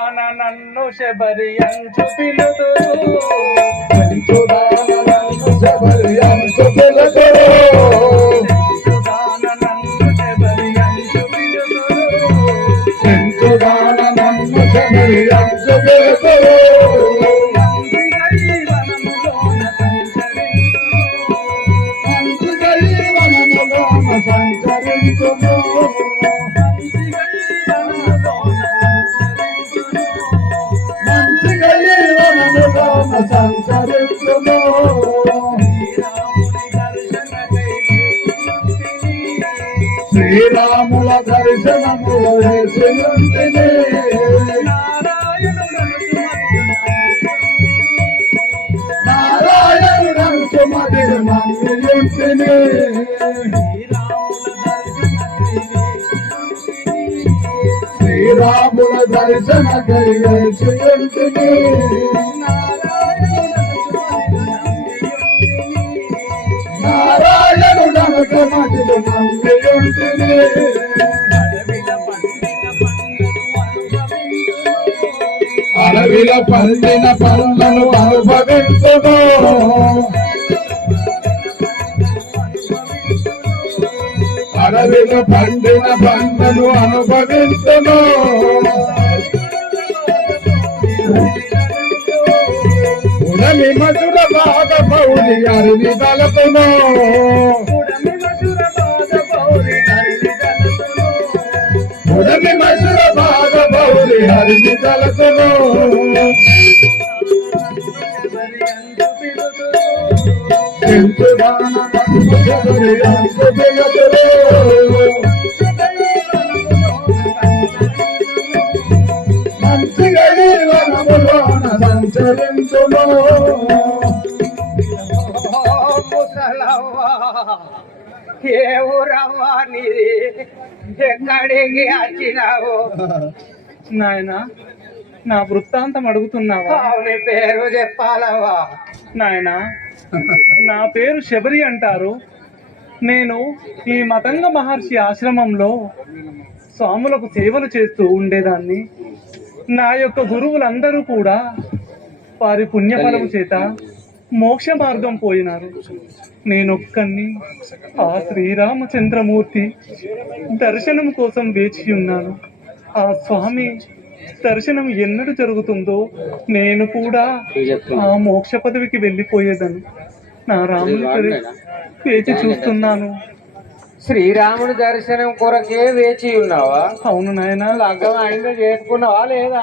నన్ను శబరియంచు పిలుతురు నన్ను శబరియంచు పిలుతురు నన్ను శబరియంచు పిలుతురు సంచరించును సంచరించును శ్రీరాముల దర్శనము వేసియుంటిని నారాయణుడను సుమదిని నమ్మియుంటిని శ్రీరాముల దర్శనకై వేసియుంటిని నారాయణుడను సుమదిని నమ్మియుంటిని అడవిలో పండిన పనులను అనుభవించును అడవిలో పండిన పంటను అనుభవించును ఉడమి మధుర బాధ పౌరి అరిని తలపును ఉడమి మధుర బాధ పౌరి హరిని తలపును మంచిగా వనములోన సంచరించును ఏ ఊరవ్వా నీది ఎక్కడికి వచ్చినావు నాయన నా వృత్తాంతం అడుగుతున్నావా నీ పేరు చెప్పాలవ్వా నాయన నా పేరు శబరి అంటారు నేను ఈ మతంగ మహర్షి ఆశ్రమంలో స్వాములకు సేవలు చేస్తూ ఉండేదాన్ని నా యొక్క గురువులందరూ కూడా వారి పుణ్యఫలము చేత మోక్ష మార్గం పోయినారు నేనొక్కన్ని ఆ శ్రీరామచంద్రమూర్తి దర్శనం కోసం వేచి ఉన్నాను ఆ స్వామి దర్శనం ఎన్నడు జరుగుతుందో నేను కూడా ఆ మోక్ష పదవికి వెళ్ళిపోయేదను నా రాముడి వేచి చూస్తున్నాను శ్రీరాముడి దర్శనం కొరకే వేచి ఉన్నావా? అవును నాయన. లగ్గం అయిందో చేసుకున్నావా లేదా?